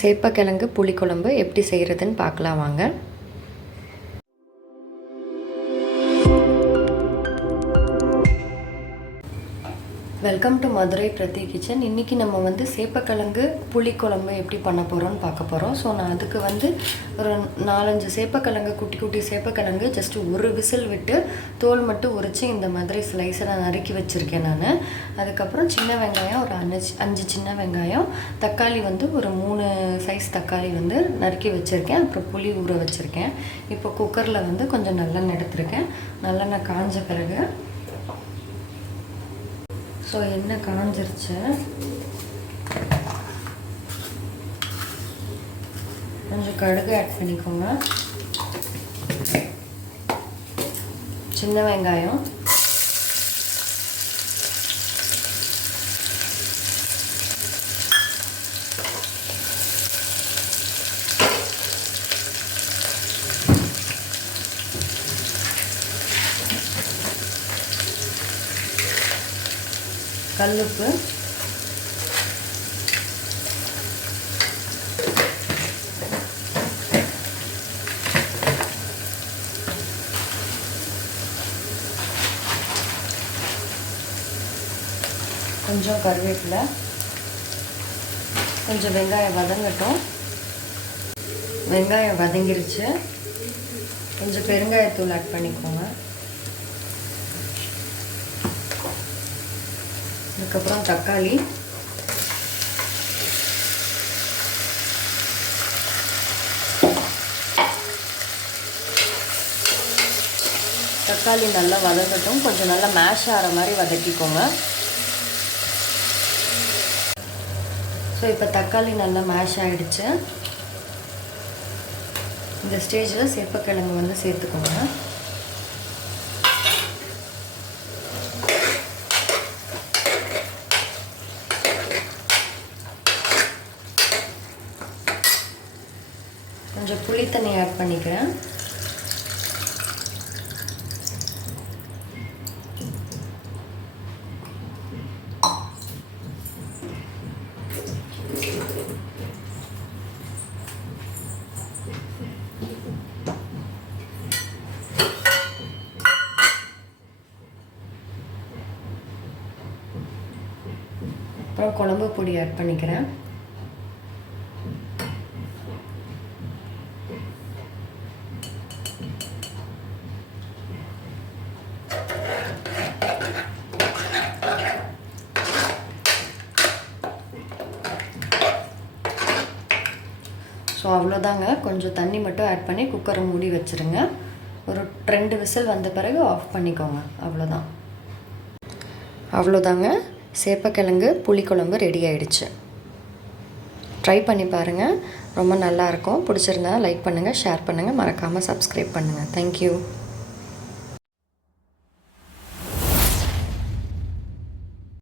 சேப்பக்கிழங்கு புளிக்குழம்பு எப்படி செய்கிறதுன்னு பார்க்கலாம் வாங்க. வெல்கம் டு மதுரை பிரதி கிச்சன் இன்றைக்கி நம்ம வந்து சேப்பக்கிழங்கு புளிக்குழம்பு எப்படி பண்ண போகிறோம்னு பார்க்க போகிறோம் ஸோ நான் அதுக்கு வந்து ஒரு நாலஞ்சு சேப்பக்கிழங்கு குட்டி குட்டி சேப்பக்கிழங்கு ஜஸ்ட் ஒரு விசில் விட்டு தோல் மட்டும் உரித்து இந்த மாதிரி ஸ்லைஸை நான் நறுக்கி வச்சுருக்கேன் நான். அதுக்கப்புறம் சின்ன வெங்காயம் ஒரு அஞ்சு அஞ்சு சின்ன வெங்காயம் தக்காளி வந்து ஒரு மூணு சைஸ் தக்காளி வந்து நறுக்கி வச்சுருக்கேன். அப்புறம் புளி ஊற வச்சுருக்கேன். இப்போ குக்கரில் வந்து கொஞ்சம் நல்லெண்ணெய் எடுத்திருக்கேன். நல்லெண்ணெய் காஞ்ச பிறகு ஸோ எண்ணெய் காஞ்சிருச்சு? கொஞ்சம் கடுகு ஆட் பண்ணிக்கோங்க. சின்ன வெங்காயம். கல்லுப்பு. கொஞ்சம் கருவேப்பிலை. கொஞ்சம் வெங்காயம் வதங்கட்டும். வெங்காயம் வதங்கிருச்சு. கொஞ்சம் பெருங்காயத்தூள் ஆட் பண்ணிக்கோங்க. அதுக்கப்புறம் தக்காளி. தக்காளி நல்லா வதங்கட்டும். கொஞ்சம் நல்லா மேஷ் ஆகிற மாதிரி வதக்கிக்கோங்க. ஸோ இப்போ தக்காளி நல்லா மேஷ் ஆகிடுச்சு இந்த ஸ்டேஜில் சேப்பக்கிழங்கு வந்து சேர்த்துக்கோங்க. கொஞ்சம் புளி தண்ணி ஆட் பண்ணிக்கிறேன். அப்புறம் குழம்பு பொடி ஆட் பண்ணிக்கிறேன். ஸோ அவ்வளோதாங்க. கொஞ்சம் தண்ணி மட்டும் ஆட் பண்ணி குக்கரை மூடி வச்சுருங்க. ஒரு ரெண்டு விசில் வந்த பிறகு ஆஃப் பண்ணிக்கோங்க. அவ்வளோதான். அவ்வளோதாங்க. சேப்பக்கிழங்கு புளிக்குழம்பு ரெடி ஆயிடுச்சு. ட்ரை பண்ணி பாருங்கள் ரொம்ப நல்லாயிருக்கும் பிடிச்சிருந்தா லைக் பண்ணுங்கள் ஷேர் பண்ணுங்கள் மறக்காமல் சப்ஸ்கிரைப் பண்ணுங்கள் தேங்க்யூ